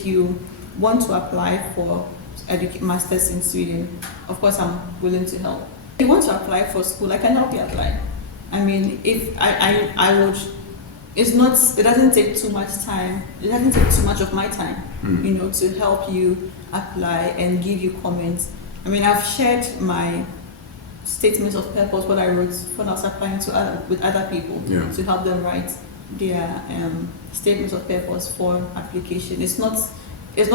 If you want to apply for masters in Sweden, of course I'm willing to help. If you want to apply for school, I can help you apply. I mean, if I would, it doesn't take too much time, it doesn't take too much of my time, to help you apply and give you comments. I mean, I've shared my statements of purpose, what I wrote when I was applying with other people to help them write their statements of purpose for application. It's not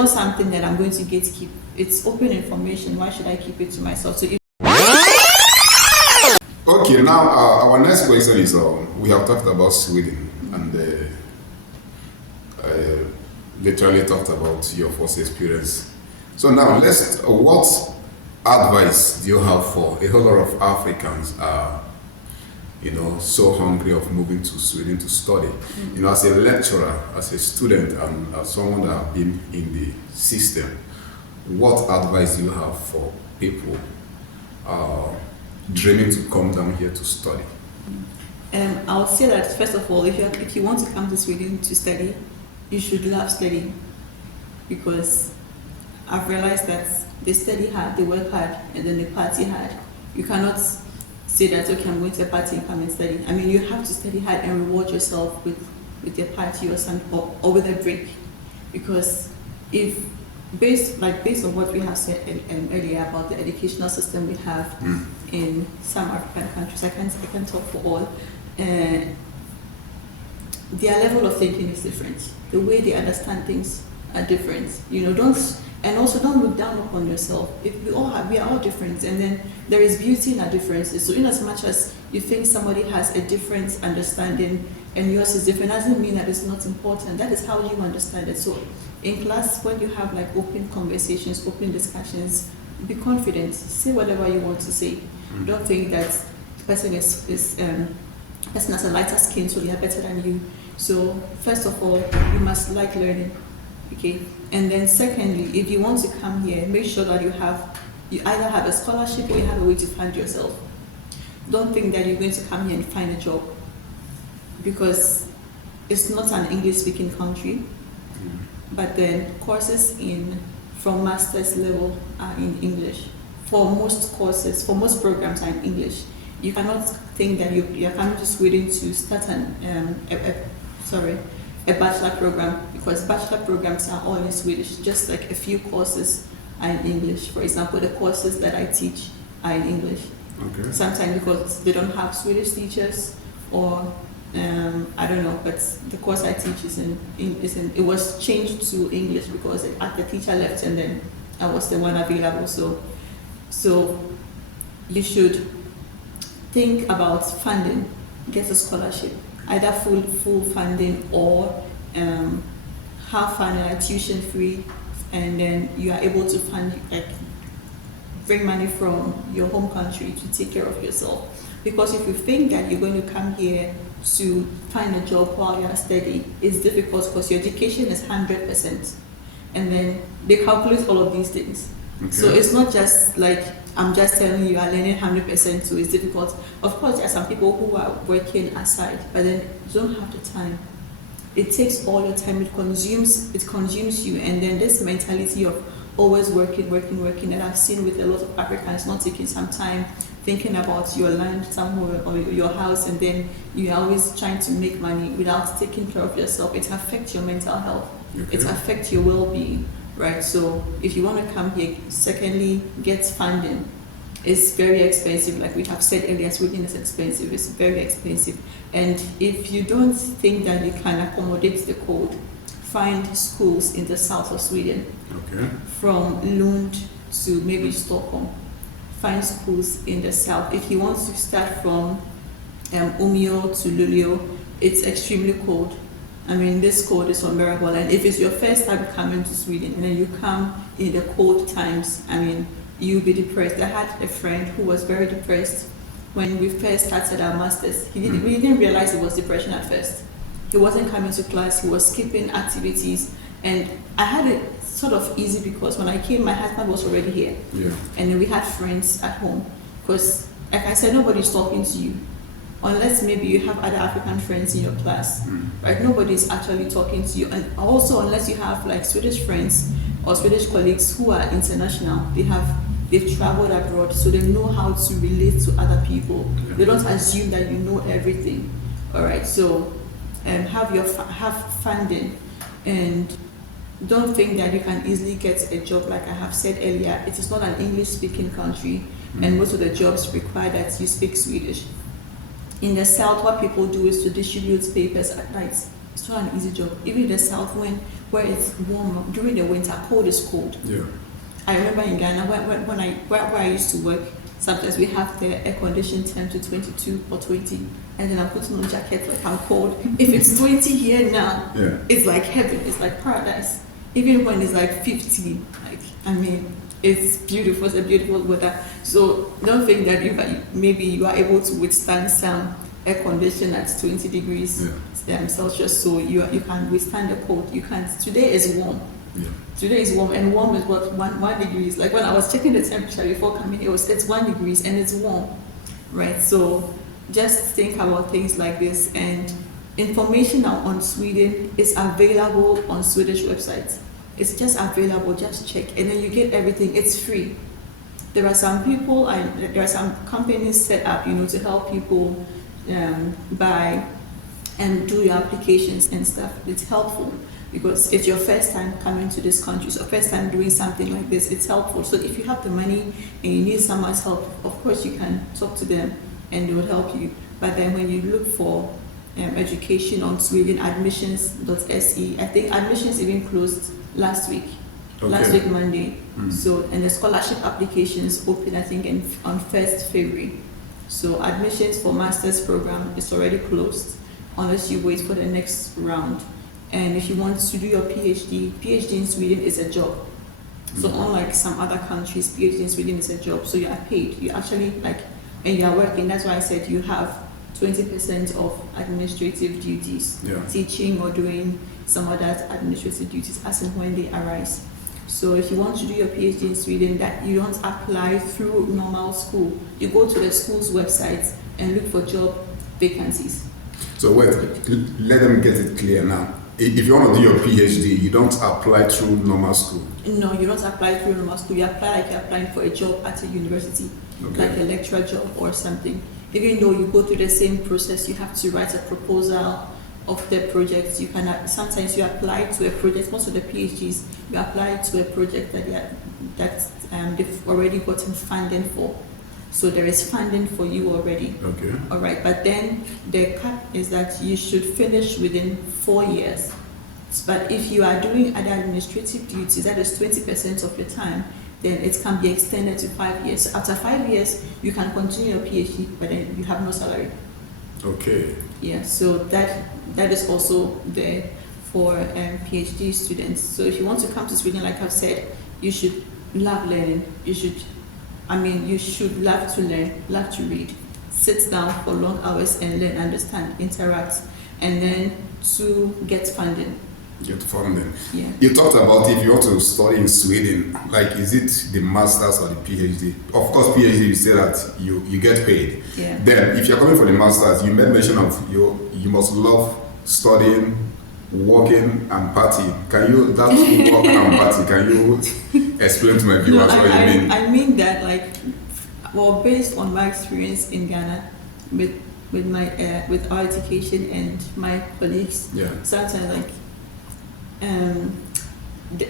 something that I'm going to gatekeep. It's open information. Why should I keep it to myself? So okay, now our next question is, we have talked about Sweden and literally talked about your first experience. So now what advice do you have for a whole lot of Africans so hungry of moving to Sweden to study? As a lecturer, as a student, and as someone that have been in the system, what advice do you have for people dreaming to come down here to study? I would say that first of all, if you want to come to Sweden to study, you should love studying, because I've realized that they study hard, they work hard, and then they party hard. You cannot say that, okay, I'm going to a party and come and study. I mean, you have to study hard and reward yourself with a party or something, or with a break. Because based on what we have said earlier about the educational system we have in some African countries, I can't talk for all, their level of thinking is different. The way they understand things are different. Don't look down upon yourself. We are all different, and then there is beauty in our differences. So in as much as you think somebody has a different understanding and yours is different, doesn't mean that it's not important. That is how you understand it. So in class, when you have open conversations, open discussions, be confident. Say whatever you want to say. Don't think that the person person has a lighter skin, so they are better than you. So first of all, you must like learning. Okay, and then secondly, if you want to come here, make sure that you either have a scholarship or you have a way to fund yourself. Don't think that you're going to come here and find a job, because it's not an English-speaking country. But then courses from master's level are in English. For most courses, for most programs are in English. You cannot think that you're coming to Sweden to start a bachelor program, because bachelor programs are all in Swedish. Just like a few courses are in English. For example, the courses that I teach are in English. Okay. Sometimes because they don't have Swedish teachers, or I don't know. But the course I teach it was changed to English because the teacher left, and then I was the one available. So you should think about funding. Get a scholarship. Either full funding or half funding, tuition free, and then you are able to fund, bring money from your home country to take care of yourself. Because if you think that you're going to come here to find a job while you are studying, it's difficult, because your education is 100%, and then they calculate all of these things. Okay. So it's not just like I'm just telling you are learning 100%, so it's difficult. Of course, there are some people who are working aside, but then you don't have the time. It takes all your time. It consumes you, and then this mentality of always working, that I've seen with a lot of Africans, not taking some time thinking about your land somewhere or your house, and then you're always trying to make money without taking care of yourself. It affects your mental health. Okay. It affects your well-being. Right, so if you want to come here, secondly, get funding. It's very expensive, like we have said earlier. Sweden is expensive, it's very expensive. And if you don't think that you can accommodate the code, find schools in the south of Sweden. Okay. From Lund to maybe Stockholm. Find schools in the south. If you want to start from Umeå to Luleå, it's extremely cold. I mean, this cold is unbearable, and if it's your first time coming to Sweden and then you come in the cold times, I mean, you'll be depressed. I had a friend who was very depressed when we first started our masters. We didn't realize it was depression at first. He wasn't coming to class, he was skipping activities, and I had it sort of easy because when I came, my husband was already here. Yeah. And then we had friends at home, because like I said, nobody's talking to you. unless maybe you have other African friends in your class, right? Nobody's actually talking to you. And also, unless you have like Swedish friends or Swedish colleagues who are international, they've traveled abroad, so they know how to relate to other people. Yeah. They don't assume that you know everything. All right, so have funding, and don't think that you can easily get a job. Like I have said earlier, it is not an English-speaking country, and most of the jobs require that you speak Swedish. In the South, what people do is to distribute papers at night. It's not an easy job. Even in the South, where it's warm during the winter, cold is cold. Yeah. I remember in Ghana where I used to work, sometimes we have the air conditioned temp to 22 or 20, and then I'm putting on a jacket like I'm cold. If it's 20 here now, Yeah. it's like heaven, it's like paradise. Even when it's like 50, like I mean, it's beautiful. It's a beautiful weather. So don't think that maybe you are able to withstand some air condition at 20 degrees Celsius, so you can withstand the cold. You can. Today is warm. Yeah. Today is warm, and warm is what one degrees. Like when I was checking the temperature before coming, it's 1 degrees and it's warm, right? So just think about things like this, and information now on Sweden is available on Swedish websites. It's just available. Just check, and then you get everything. It's free. There are some people and there are some companies set up, to help people buy and do your applications and stuff. It's helpful. Because it's your first time coming to this country, so first time doing something like this, it's helpful. So if you have the money and you need someone's help, of course you can talk to them and they will help you. But then when you look for education on Sweden, admissions.se, I think admissions even closed last week Monday. So, and the scholarship applications open, I think, on 1st February. So admissions for master's program is already closed unless you wait for the next round. And if you want to do your PhD in Sweden is a job. So unlike some other countries, PhD in Sweden is a job. So you are paid. You actually and you are working. That's why I said you have 20% of administrative duties, teaching or doing some other administrative duties as and when they arise. So if you want to do your PhD in Sweden, that you don't apply through normal school. You go to the school's website and look for job vacancies. So wait, let them get it clear now. If you want to do your PhD, you don't apply through normal school. No, you don't apply through normal school. You apply like you're applying for a job at a university, like a lecturer job or something. Even though you go through the same process, you have to write a proposal of the project. You can sometimes you apply to a project. Most of the PhDs you apply to a project that they've already gotten funding for. So there is funding for you already. Okay. All right, but then the cap is that you should finish within 4 years. But if you are doing other administrative duties, that is 20% of your time, then it can be extended to 5 years. So after 5 years, you can continue your PhD, but then you have no salary. Okay. Yeah, so that is also there for PhD students. So if you want to come to Sweden, like I've said, you should love learning. You should love to learn, love to read, sit down for long hours and learn, understand, interact, and then to get funding. Get funding. Yeah. You talked about if you want to study in Sweden, like is it the master's or the PhD? Of course, PhD, you say that you get paid. Yeah. Then, if you're coming for the master's, you made mention of you must love studying, working, and partying. Can you that work and party? Can you explain to my viewers what you mean? I mean that based on my experience in Ghana with our education and my colleagues, sometimes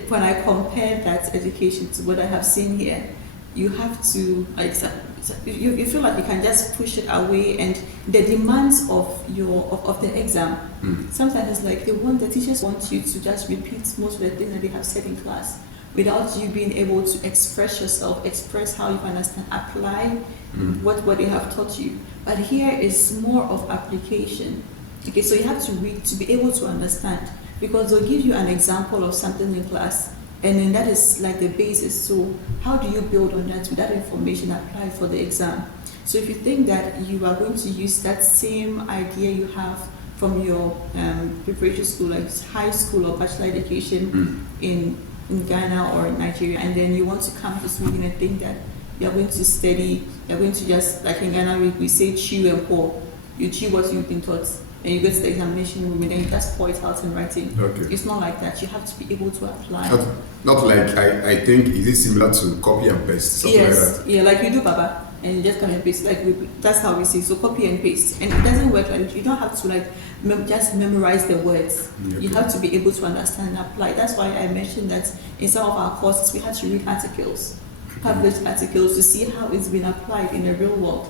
when I compare that education to what I have seen here, you have to you feel like you can just push it away, and the demands of the exam sometimes it's like the teachers want you to just repeat most of the things that they have said in class without you being able to express yourself, express how you understand, apply what they have taught you. But here is more of application. Okay, so you have to read to be able to understand, because they'll give you an example of something in class, and then that is like the basis. So how do you build on that with that information applied for the exam? So if you think that you are going to use that same idea you have from your preparatory school, like high school or bachelor education in Ghana or in Nigeria, and then you want to come to Sweden and think that you're going to study, you're going to just, like in Ghana we say chew and pour, you achieve what you've been taught, and you go to the examination room and then you just pour it out in writing. Okay. It's not like that. You have to be able to apply. Not like I think, is it similar to copy and paste? Something Yes, like that? yeah, like you do, Baba, and you just come and paste. Like that's how we see. So copy and paste, and it doesn't work like you don't have to like just memorize the words. Okay. You have to be able to understand and apply. That's why I mentioned that in some of our courses we had to read articles, published articles, to see how it's been applied in the real world,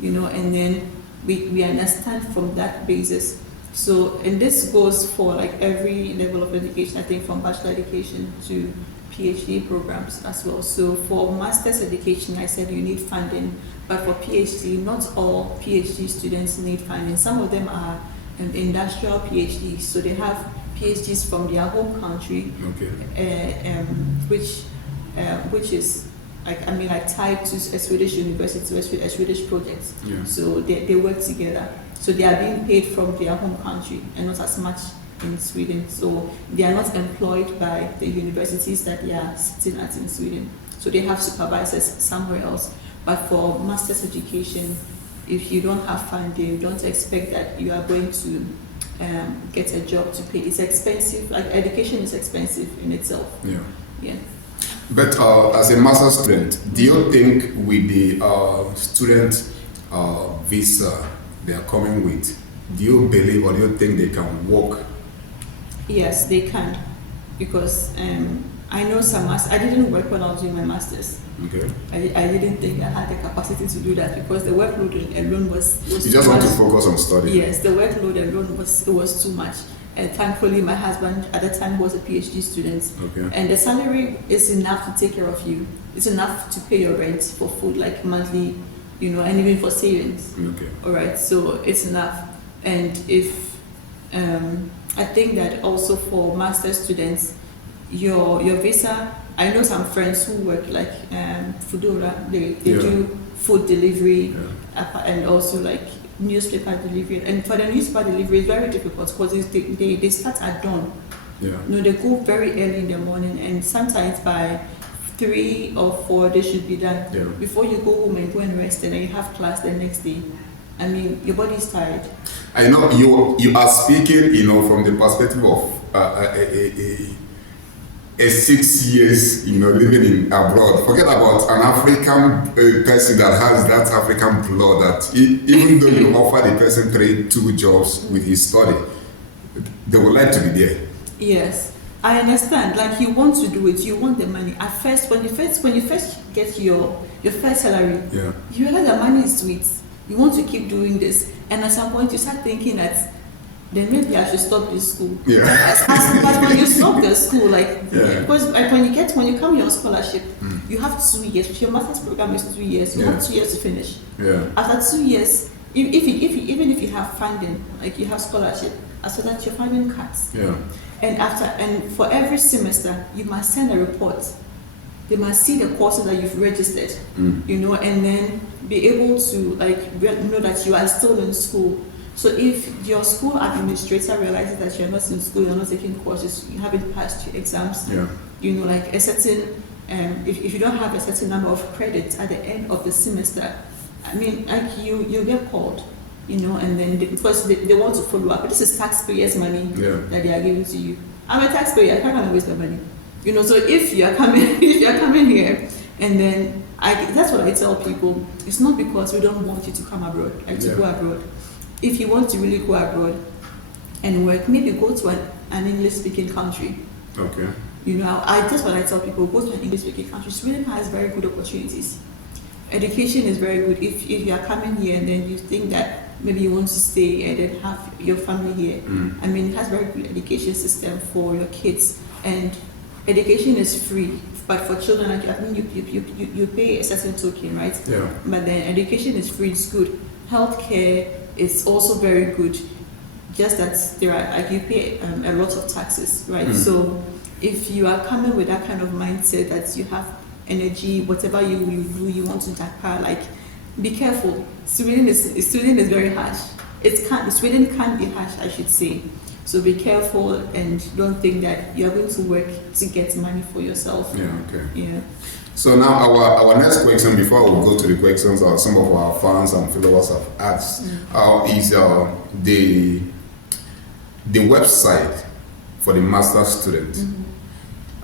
and then we understand from that basis. So, and this goes for like every level of education, I think from bachelor education to PhD programs as well. So for master's education, I said you need funding, but for PhD, not all PhD students need funding. Some of them are industrial PhDs, so they have PhDs from their home country, Okay. Which is like tied to a Swedish university, a Swedish project. Yeah. So they work together. So they are being paid from their home country and not as much in Sweden. So they are not employed by the universities that they are sitting at in Sweden. So they have supervisors somewhere else. But for master's education, if you don't have funding, don't expect that you are going to get a job to pay. It's expensive. Like education is expensive in itself. Yeah. Yeah. But as a master's student, do you think with the student visa they are coming with, do you believe or do you think they can work? Yes, they can, because I know some I didn't work when I was doing my masters. Okay. I didn't think I had the capacity to do that because the workload alone was You just want to focus on studying. Yes, the workload alone was too much. And thankfully, my husband at the time was a PhD student. Okay. And the salary is enough to take care of you. It's enough to pay your rent for food, like monthly, and even for savings. Okay. All right, so it's enough. And if I think that also for master students, your visa. I know some friends who work like Foodora. They do food delivery and also like newspaper delivery. And for the newspaper delivery, it's very difficult because they start at dawn. Yeah. They go very early in the morning, and sometimes by 3 or 4 they should be done. Yeah. Before you go home and go and rest, and then you have class the next day. I mean, your body is tired. I know you are speaking, from the perspective of a 6 years, living in abroad. Forget about an African person that has that African blood. That even though you offer the person 2 jobs with his study, they would like to be there. Yes, I understand. Like you want to do it, you want the money. At first, when you first get your first salary, you realize that money is sweet. You want to keep doing this, and at some point you start thinking that then maybe I should stop this school. Yeah. But when you stop the school, because like when you come your scholarship, you have 2 years. Your master's program is 2 years. You have 2 years to finish. Yeah. After 2 years, even if you have funding, like you have scholarship, after that your funding cuts. Yeah. And for every semester, you must send a report. They must see the courses that you've registered, and then be able to know that you are still in school. So if your school administrator realizes that you're not in school, you're not taking courses, you haven't passed your exams, like a certain, if you don't have a certain number of credits at the end of the semester, I mean, like you get called, and then because they want to follow up. This is taxpayers' money that they are giving to you. I'm a taxpayer, I can't waste my money. So if you are coming here, and then that's what I tell people. It's not because we don't want you to come abroad, to go abroad. If you want to really go abroad and work, maybe go to an English-speaking country. Okay. That's what I tell people. Go to an English-speaking country. Sweden has very good opportunities. Education is very good. If you are coming here and then you think that maybe you want to stay and then have your family here, I mean, it has very good education system for your kids, and education is free. But for children, I mean, you pay a certain token, right? Yeah. But then education is free. It's good. Healthcare is also very good. Just that there are you pay a lot of taxes, right? So if you are coming with that kind of mindset that you have energy, whatever you do, you want to Dakar, be careful. Sweden is very harsh. Sweden can be harsh, I should say. So be careful and don't think that you're going to work to get money for yourself. Yeah, okay. Yeah. So now our next question, before we go to the questions some of our fans and followers have asked, is the website for the master's student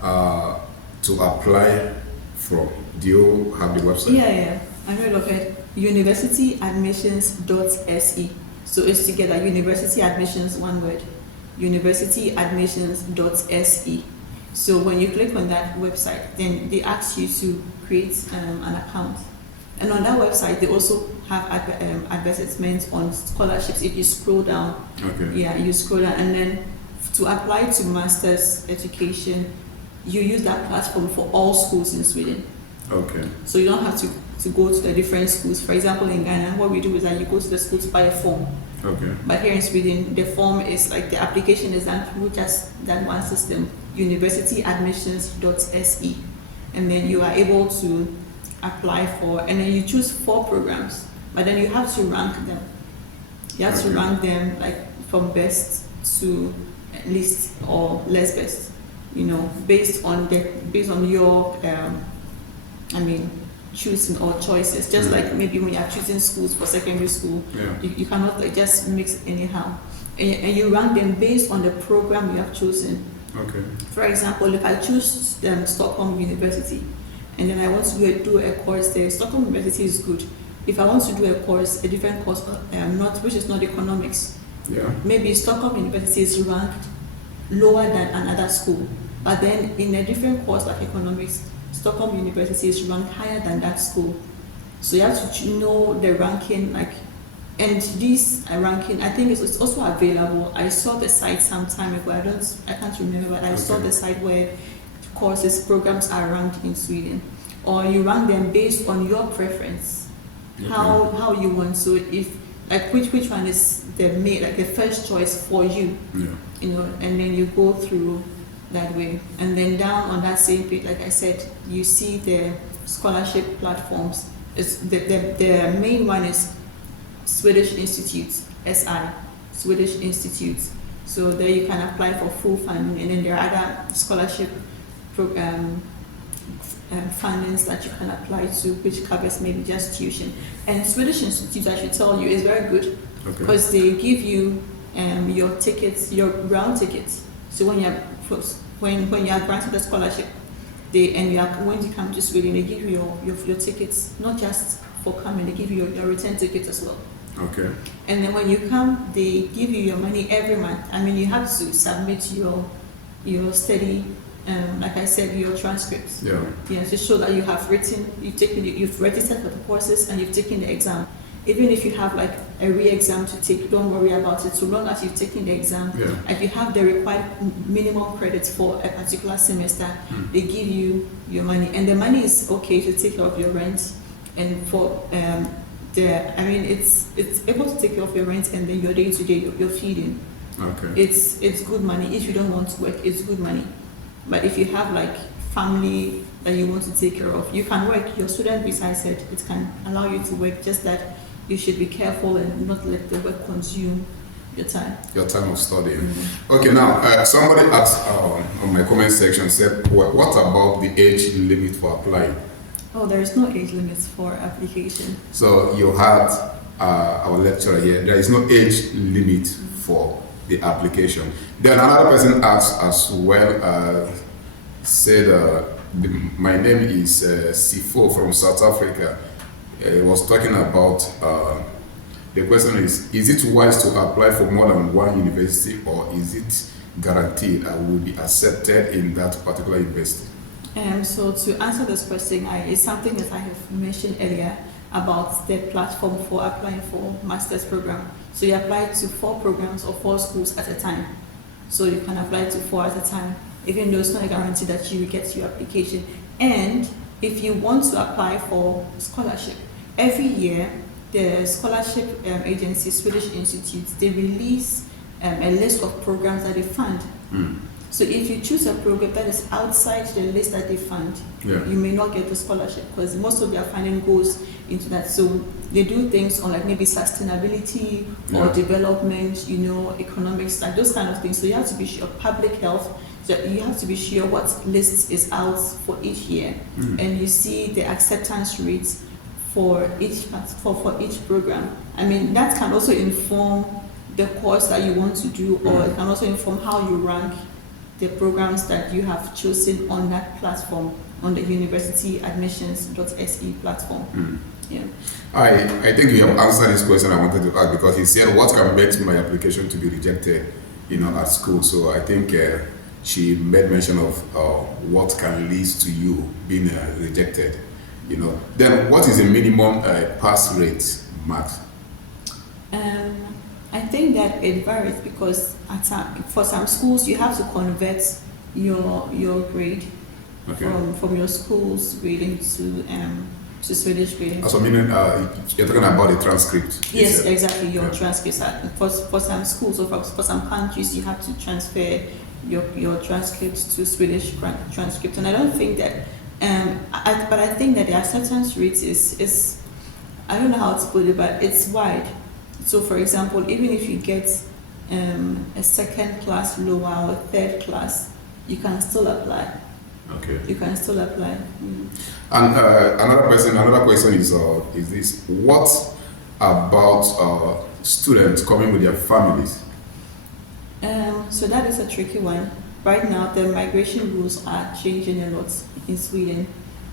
to apply from. Do you have the website? Yeah. I know of it. Universityadmissions.se. So it's together. University admissions, one word. Universityadmissions.se. So when you click on that website, then they ask you to create an account. And on that website, they also have advertisements on scholarships. If you scroll down, you scroll down, and then to apply to master's education, you use that platform for all schools in Sweden. Okay. So you don't have to go to the different schools. For example, in Ghana, what we do is that you go to the school to buy a form. Okay. But here in Sweden, the form is like the application is done through just that one system, universityadmissions.se. And then you are able to apply for, and then you choose 4 programs, but then you have to rank them. You have to rank them like from best to least or less best, based on your, choosing or choices. Just like maybe when you are choosing schools for secondary school, you cannot just mix anyhow. And you rank them based on the program you have chosen. Okay. For example, if I choose Stockholm University, and then I want to do a course there, Stockholm University is good. If I want to do a different course, which is not economics, maybe Stockholm University is ranked lower than another school. But then in a different course like economics, Stockholm University is ranked higher than that school. So you have to know the ranking, and this ranking, I think it's also available. I saw the site some time ago. I can't remember, but I saw the site where programs are ranked in Sweden, or you rank them based on your preference, how you want. So if which one is the first choice for you, and then you go through that way. And then down on that same page, like I said, you see the scholarship platforms. It's the main one is Swedish Institutes, SI, Swedish Institutes. So there you can apply for full funding, and then there are other scholarship program fundings that you can apply to, which covers maybe just tuition. And Swedish Institute, I should tell you, is very good because they give you your tickets, your ground tickets. So when you are granted a scholarship, when you come to Sweden, they give you your tickets, not just for coming, they give you your return tickets as well. Okay. And then when you come, they give you your money every month. You have to submit your study, like I said, your transcripts. To show that you have you've registered for the courses and you've taken the exam. Even if you have a re-exam to take, don't worry about it. So long as you've taken the exam, if you have the required minimum credits for a particular semester, they give you your money. And the money is okay to take care of your rent, and for it's able to take care of your rent and then your day-to-day, your feeding. Okay. It's good money. If you don't want to work, it's good money. But if you have family that you want to take care of, you can work. Your student visa, I said, it can allow you to work, just that you should be careful and not let the work consume your time. Your time of studying. Okay, now somebody asked on my comment section, said, what about the age limit for applying? Oh, there is no age limit for application. So you had our lecturer here. There is no age limit for the application. Then another person asked as well, said, my name is Sifo from South Africa. Was talking about, the question is it wise to apply for more than one university, or is it guaranteed I will be accepted in that particular university? So to answer this question, it's something that I have mentioned earlier about the platform for applying for master's program. So you apply to 4 programs or 4 schools at a time. So you can apply to 4 at a time, even though it's not a guarantee that you will get your application. And if you want to apply for scholarship, every year the scholarship agency, Swedish Institutes, they release a list of programs that they fund. So if you choose a program that is outside the list that they fund, Yeah. you may not get the scholarship because most of their funding goes into that. So they do things on like maybe sustainability or Yeah. development, economics, like those kind of things. So you have to be sure, public health, so you have to be sure what list is out for each year, and you see the acceptance rates for each program. I mean, that can also inform the course that you want to do, or it can also inform how you rank the programs that you have chosen on that platform, on the universityadmissions.se platform. Yeah. I think you have answered this question I wanted to ask, because he said what can make my application to be rejected, at school. So I think she made mention of what can lead to you being rejected. Then what is the minimum pass rate, Max? I think that it varies because for some schools you have to convert your grade from your school's grading to Swedish grading. So meaning you're talking about the transcript. Yes, exactly. Your transcripts. For some schools or for some countries, you have to transfer your transcripts to Swedish transcript, and I don't think that. But I think that the acceptance rate is I don't know how to put it, but it's wide. So, for example, even if you get a second class lower or third class, you can still apply. Okay. You can still apply. And another question is this: what about students coming with their families? So that is a tricky one. Right now, the migration rules are changing a lot in Sweden.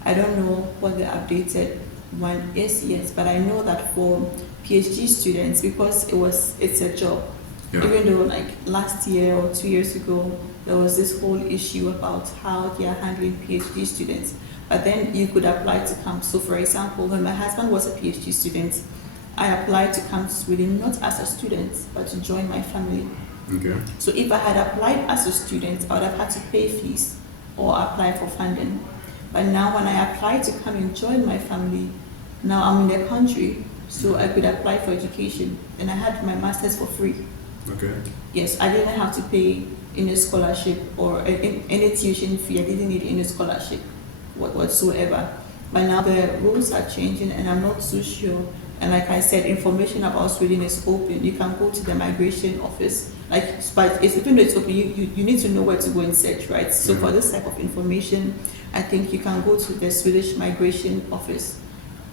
I don't know what the updated one is yet, but I know that for PhD students, because it's a job. Yeah. Even though like last year or 2 years ago, there was this whole issue about how they are handling PhD students. But then you could apply to come. So for example, when my husband was a PhD student, I applied to come to Sweden, not as a student, but to join my family. Okay. So if I had applied as a student, I would have had to pay fees or apply for funding. But now when I applied to come and join my family, now I'm in the country, so I could apply for education. And I had my master's for free. Okay. Yes, I didn't have to pay any scholarship or any tuition fee. I didn't need any scholarship whatsoever. But now the rules are changing and I'm not so sure. And like I said, information about Sweden is open. You can go to the migration office. But even though it's open, you need to know where to go and search, right? So for this type of information, I think you can go to the Swedish migration office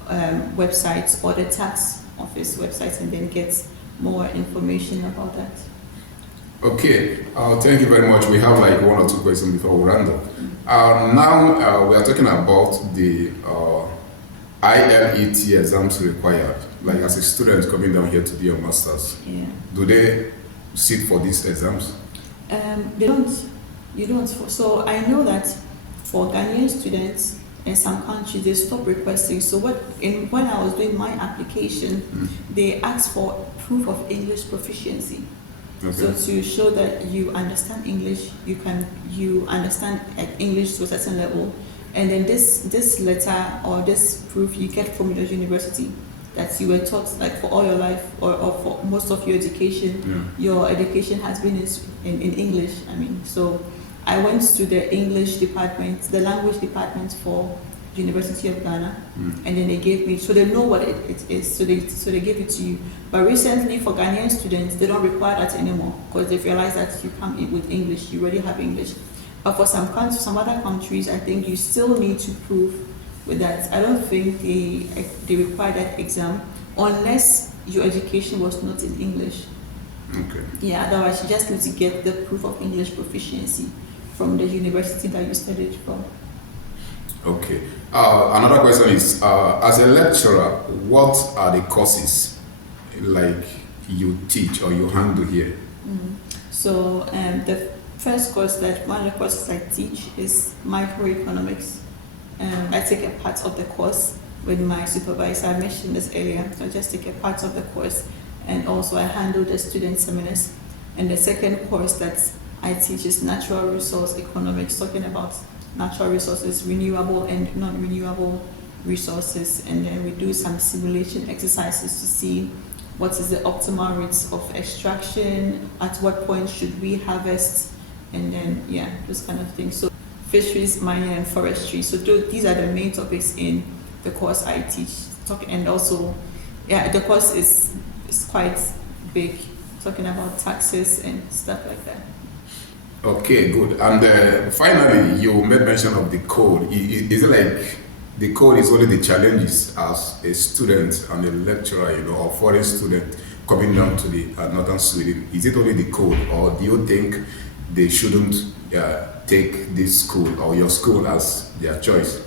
websites or the tax office websites and then get more information about that. Okay, thank you very much. We have like 1 or 2 questions before we round up. Now we are talking about the ILET exams required. Like as a student coming down here to do your masters, do they sit for these exams? They don't. You don't. So I know that for Ghanaian students in some countries they stop requesting. So when I was doing my application, they asked for proof of English proficiency. Okay. So to show that you understand English, you understand English to a certain level, and then this letter or this proof you get from your university that you were taught like for all your life or for most of your education, your education has been in English. I mean, so I went to the English department, the language department for University of Ghana, and then they gave me, so they know what it is, so they gave it to you. But recently for Ghanaian students, they don't require that anymore because they've realized that you come in with English, you already have English. But for some other countries, I think you still need to prove with that. I don't think they require that exam unless your education was not in English. Okay. Yeah, otherwise you just need to get the proof of English proficiency from the university that you studied from. Okay. Another question is, as a lecturer, what are the courses like you teach or you handle here? So the first course one of the courses I teach is microeconomics. I take a part of the course with my supervisor. I mentioned this earlier, so I just take a part of the course, and also I handle the student seminars. And the second course that I teach is natural resource economics, talking about natural resources, renewable and non-renewable resources, and then we do some simulation exercises to see what is the optimal rates of extraction, at what point should we harvest and then those kind of things. So fisheries, mining, and forestry. So these are the main topics in the course I teach. And also, the course is quite big, talking about taxes and stuff like that. Okay, good. And finally, you made mention of the code. Is it like the code is only the challenges as a student and a lecturer, or foreign student coming down to the northern Sweden? Is it only the code, or do you think they shouldn't take this school or your school as their choice?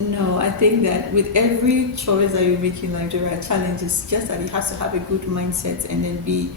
No, I think that with every choice that you make in life, there are challenges. Just that you have to have a good mindset and then be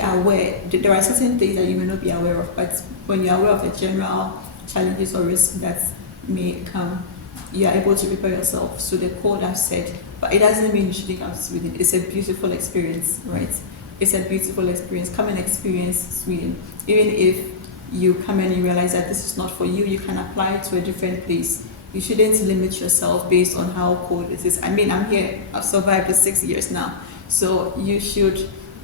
aware. There are certain things that you may not be aware of, but when you're aware of the general challenges or risks that may come, you are able to prepare yourself. So the code I've said, but it doesn't mean you should come to Sweden. It's a beautiful experience, right? It's a beautiful experience. Come and experience Sweden. Even if you come and you realize that this is not for you, you can apply it to a different place. You shouldn't limit yourself based on how cold it is. I mean, I'm here, I've survived for 6 years now. So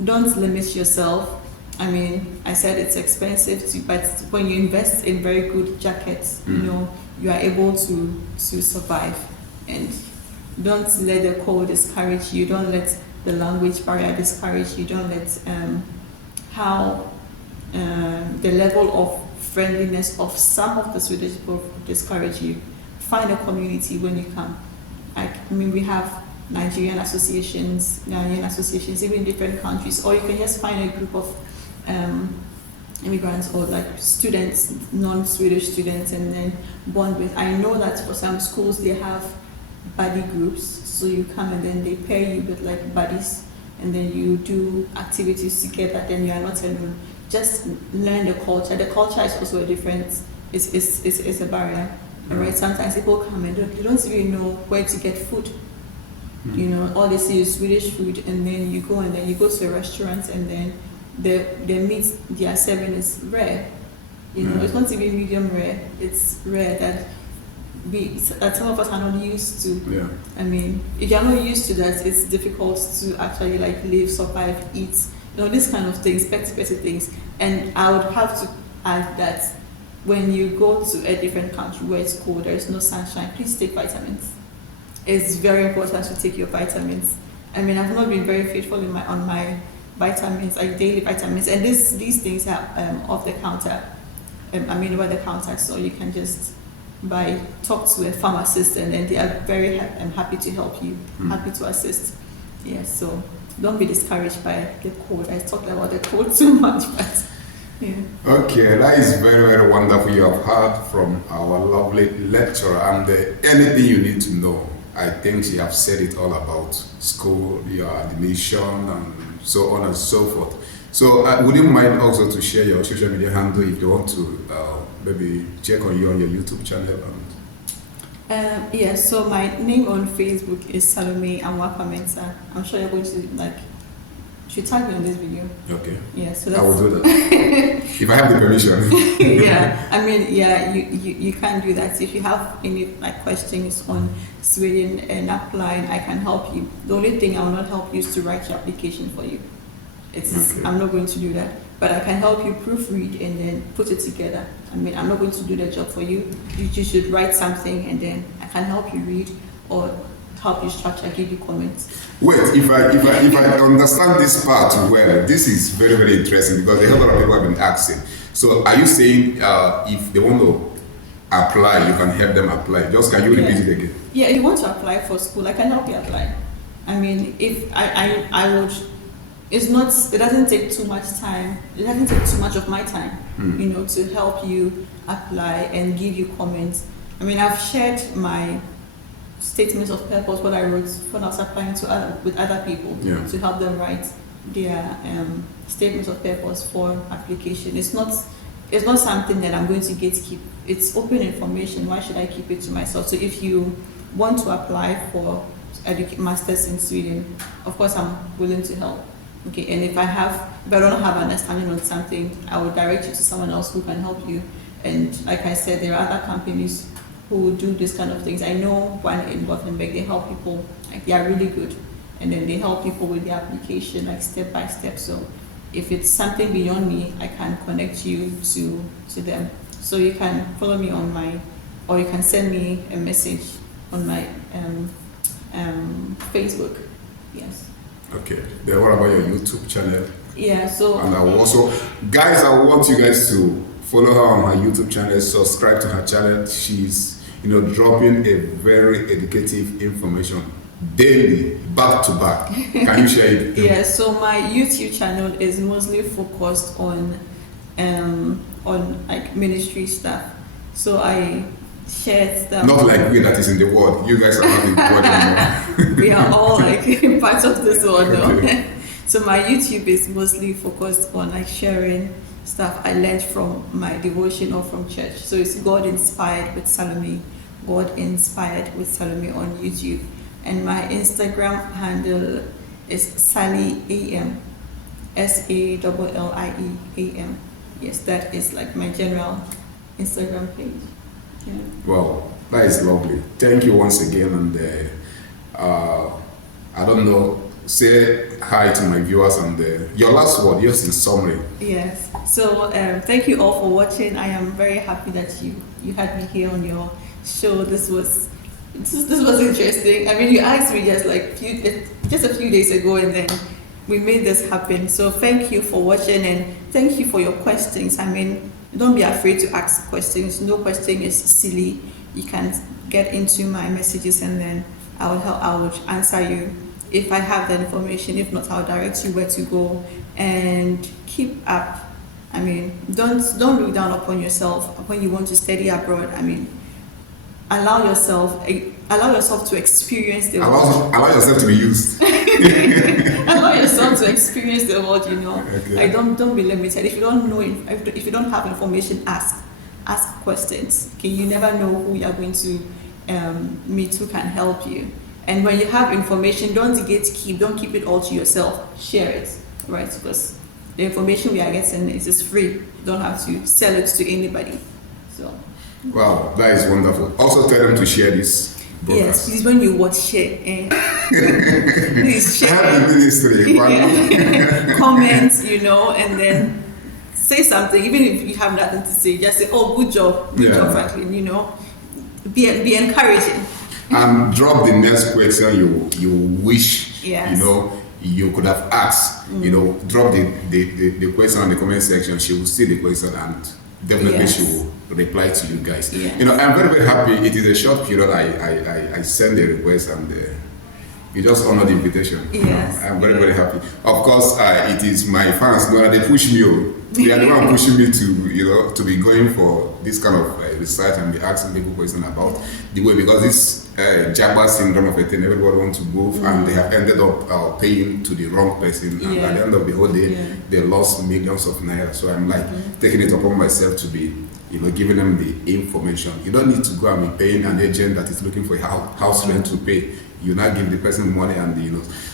don't limit yourself. I mean, I said it's expensive but when you invest in very good jackets, you are able to survive. And don't let the cold discourage you. Don't let the language barrier discourage you. Don't let the level of friendliness of some of the Swedish people discourage you. Find a community when you come. We have Nigerian associations, Ghanaian associations, even in different countries, or you can just find a group of immigrants or like students, non-Swedish students, and then bond with. I know that for some schools they have buddy groups, so you come and then they pair you with like buddies, and then you do activities together. Then you are not alone. Just learn the culture. The culture is also a different. It's a barrier. Right? Sometimes people come and they don't even know where to get food. All they see is Swedish food, and then you go to a restaurant, and then the meat they are serving is rare. It's not even medium rare. It's rare that some of us are not used to. Yeah. I mean, if you're not used to that, it's difficult to actually like live, survive, eat. These kind of things, petty things. And I would have to add that when you go to a different country where it's cold, there is no sunshine, please take vitamins. It's very important to take your vitamins. I mean, I've not been very faithful on my vitamins, like daily vitamins, and these things are off the counter. Over the counter, so you can just talk to a pharmacist, and then they are very happy to help you, happy to assist. Yeah, so don't be discouraged by the cold. I talked about the cold too much, but yeah. Okay, that is very, very wonderful. You have heard from our lovely lecturer, and anything you need to know, I think she has said it all about school, your admission, and so on and so forth. So would you mind also to share your social media handle if you want to maybe check on you on your YouTube channel? So my name on Facebook is SALOME Anwapamenta. I'm sure you're going to should tag me on this video. Okay. Yeah, so I will do that. If I have the permission. You can do that. If you have any questions on Sweden and applying, I can help you. The only thing I will not help you is to write your application for you. I'm not going to do that. But I can help you proofread and then put it together. I'm not going to do the job for you. You should write something, and then I can help you read or help you structure, give you comments. Wait, if I understand this part well, this is very, very interesting because a lot of people have been asking. So are you saying if they want to apply, you can help them apply? Can you repeat it again? Yeah, if you want to apply for school, I can help you apply. If I would, it doesn't take too much time. It doesn't take too much of my time, to help you apply and give you comments. I've shared my statements of purpose, what I wrote when I was applying with other people to help them write their statements of purpose for application. It's not something that I'm going to gatekeep. It's open information. Why should I keep it to myself? So if you want to apply for masters in Sweden, of course I'm willing to help. Okay, and if I don't have understanding on something, I will direct you to someone else who can help you. And like I said, there are other companies who do this kind of things. I know one in Gothenburg, they help people, they are really good. And then they help people with the application, step by step. So if it's something beyond me, I can connect you to them. So you can follow me on or you can send me a message on my Facebook. Yes. Okay. Then what about your YouTube channel? Yeah. So. And I will also, guys, I want you guys to follow her on her YouTube channel. Subscribe to her channel. She's dropping a very educative information daily, back to back. Can you share it? Yeah. So my YouTube channel is mostly focused on like ministry stuff. So I share stuff. Not like we that is in the world. You guys are not in the world anymore. We are all like parts of this world. Okay. So my YouTube is mostly focused on like sharing stuff I learned from my devotion or from church. So it's God Inspired with Salome. God Inspired with Salome on YouTube. And my Instagram handle is Sally AM. SALLIEAM. Yes, that is like my general Instagram page. Yeah. Wow, that is lovely. Thank you once again. And I don't know, say hi to my viewers and your last word, just in summary. Yes. So thank you all for watching. I am very happy that you had me here on your show. This was interesting. I mean, you asked me just a few days ago, and then we made this happen. So thank you for watching, and thank you for your questions. I mean, don't be afraid to ask questions. No question is silly. You can get into my messages, and then I will answer you if I have that information. If not, I'll direct you where to go. And keep up. I mean, don't look down upon yourself when you want to study abroad. I mean, allow yourself to experience the world. Allow yourself to be used. Allow yourself to experience the world. Okay. Don't be limited. If you don't know, if you don't have information, ask questions. Okay, you never know who you are going to meet who can help you. And when you have information, don't gatekeep. Don't keep it all to yourself. Share it, right? Because the information we are getting is just free. You don't have to sell it to anybody. So. Wow, that is wonderful. Also tell them to share this broadcast. Yes, please, when you watch, share. Please share. Help the ministry. Yeah. Comment, and then say something. Even if you have nothing to say, just say, "Oh, good job, Franklin." Be encouraging. And drop the next question you wish Yes. you could have asked. Drop the question in the comment section. She will see the question and definitely she will reply to you guys. Yes. I'm very, very happy. It is a short period. I send the request and you just honor the invitation. Yes. I'm very, very happy. Of course, it is my fans. They push me. They are the one pushing me to be going for this kind of research and be asking people questions about the way, because this Jabba syndrome of a thing, everybody wants to move and they have ended up paying to the wrong person, and at the end of the whole day they lost millions of naira. So I'm taking it upon myself to be giving them the information. You don't need to go and be paying an agent that is looking for a house rent to pay. You now give the person money and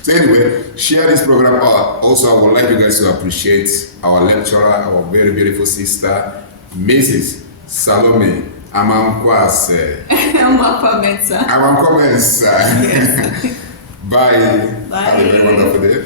So anyway, share this program. Also, I would like you guys to appreciate our lecturer, our very beautiful sister, Mrs. Salome Amankwase. Amankwamensa. Bye. Have a very wonderful day.